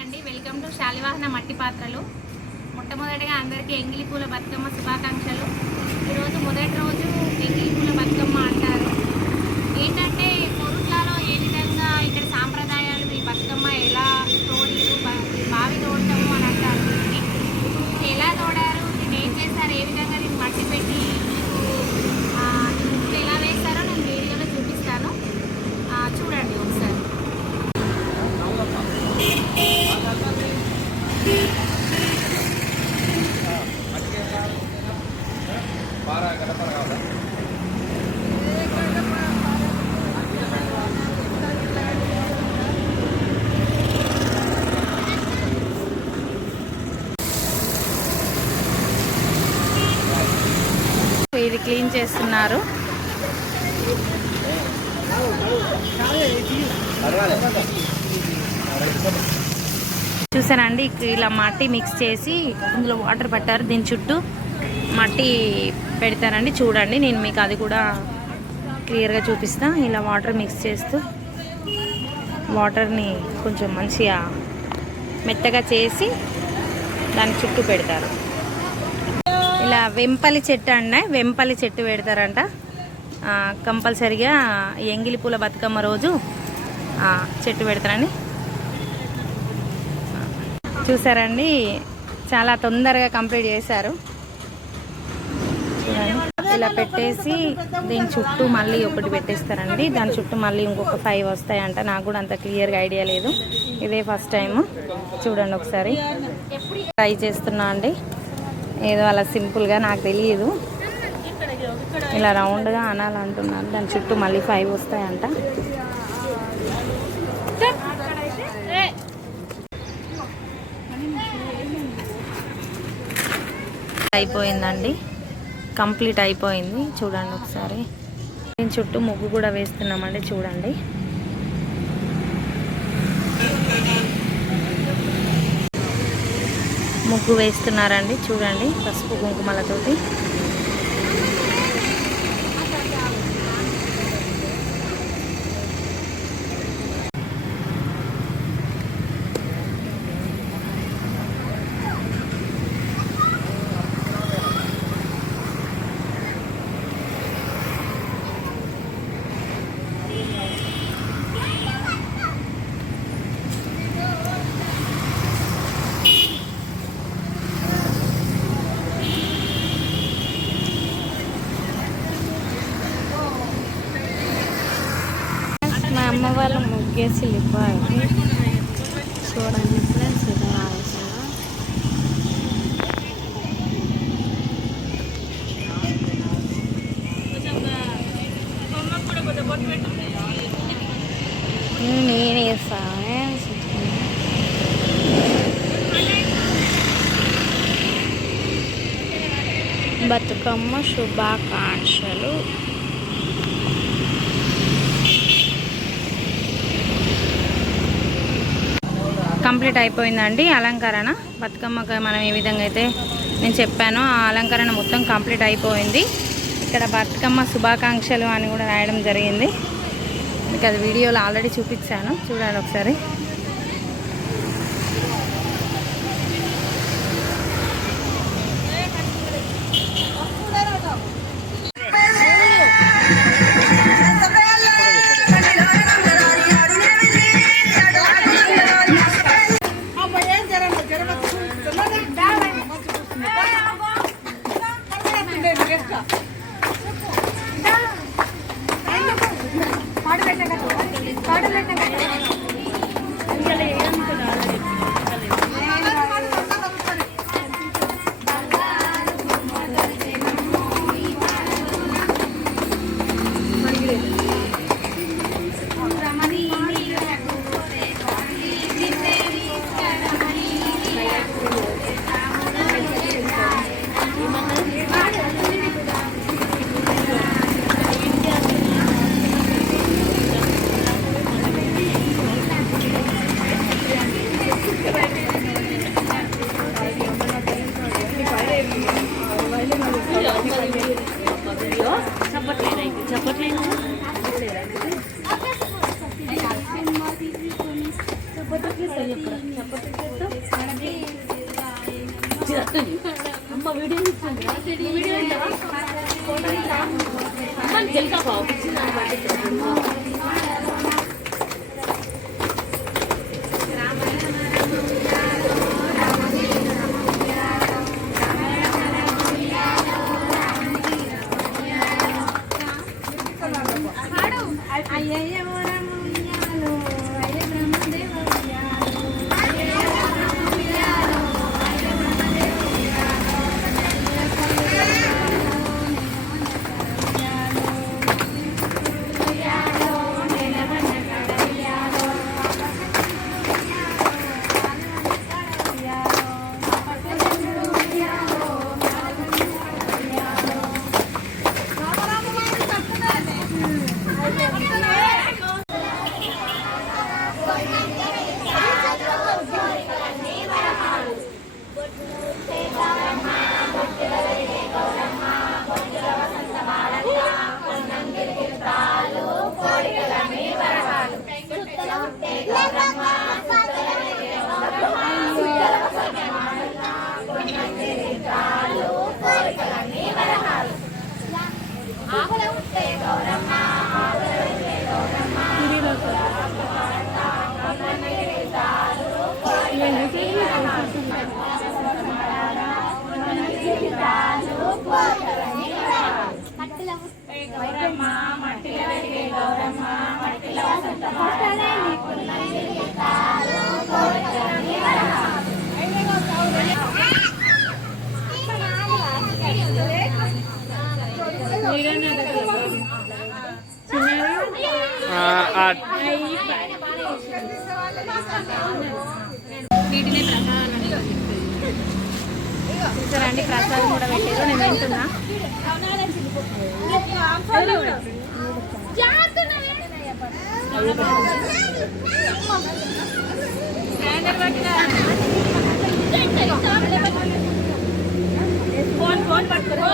అండి. Welcome to Shalivahana మట్టి పాత్రలు. మొట్టమొదటిగా అందరికీ ఎంగిలి పూల బతుకమ్మ శుభాకాంక్షలు. ఈరోజు మొదటి రోజు ఎంగిలి పూల బతుకమ్మ అంటారు ఏంటంటే కోరుట్లలో ఏ విధంగా ఇక్కడ సాంప్రదాయాలు ఈ బతుకమ్మ ఎలా తోడిరు బా- బావి తోడటము అని అంటారు దీన్ని. ఎలా తోడారు దీన్ని ఏం చేస్తారు ఏ విధంగా దీన్ని మట్టి పెట్టి మీకు ఆ, ఈ ముగ్గులు ఎలా వేస్తారో నేను వీడియోలో చూపిస్తాను ఆ, చూడండి ఒకసారి ఇది క్లీన్ చేస్తున్నారు. చూసానండి ఇలా మట్టి మిక్స్ చేసి ఇందులో వాటర్ పట్టారు. దీని చుట్టూ మట్టి పెడతారండి. చూడండి నేను మీకు అది కూడా క్లియర్గా చూపిస్తా. ఇలా వాటర్ మిక్స్ చేస్తూ వాటర్ని కొంచెం మంచిగా మెత్తగా చేసి దాని చుట్టూ పెడతారు. ఇలా వెంపలి చెట్టు అండి వెంపలి చెట్టు పెడతారంట. కంపల్సరిగా ఎంగిలి పూల బతుకమ్మ రోజు చెట్టు పెడతారని. చూసారండి చాలా తొందరగా కంప్లీట్ చేశారు. చూడండి ఇలా పెట్టేసి దీని చుట్టూ మళ్ళీ ఒకటి పెట్టేస్తారండి. దాని చుట్టూ మళ్ళీ ఇంకొక ఫైవ్ వస్తాయంట. నాకు కూడా అంత క్లియర్గా ఐడియా లేదు. ఇదే ఫస్ట్ టైం చూడండి ఒకసారి. ట్రై చేస్తున్నా అండి. ఏదో అలా సింపుల్గా నాకు తెలియదు ఇలా రౌండ్గా అనాలంటున్నారు. దాని చుట్టూ మళ్ళీ ఫైవ్ వస్తాయంట. అయిపోయిందండి. కంప్లీట్ అయిపోయింది. చూడండి ఒకసారి. దీని చుట్టూ ముగ్గు కూడా వేస్తున్నామండి. చూడండి. ముగ్గు వేస్తున్నారండి. చూడండి పసుపు కుంకుమలతోటి. వాళ్ళ ముగ్గేసి వెళ్ళిపోయారు చూడండి ఫ్రెండ్స్ ఇది రాసాను నేను వేస్తాను బతుకమ్మ శుభాకాంక్షలు. కంప్లీట్ అయిపోయిందండి. అలంకరణ. బతుకమ్మకి మనం ఏ విధంగా అయితే నేను చెప్పానో. ఆ అలంకరణ మొత్తం కంప్లీట్ అయిపోయింది. ఇక్కడ బతుకమ్మ శుభాకాంక్షలు అని కూడా రాయడం జరిగింది. మీకు అది వీడియోలో ఆల్రెడీ చూపించాను. చూడాలి ఒకసారి. జల్కా పావు వీటిని ప్రసాదం చూసారండి ప్రసాదం కూడా పెట్టారు నేను ఫోన్ ఫోన్ పట్టుకో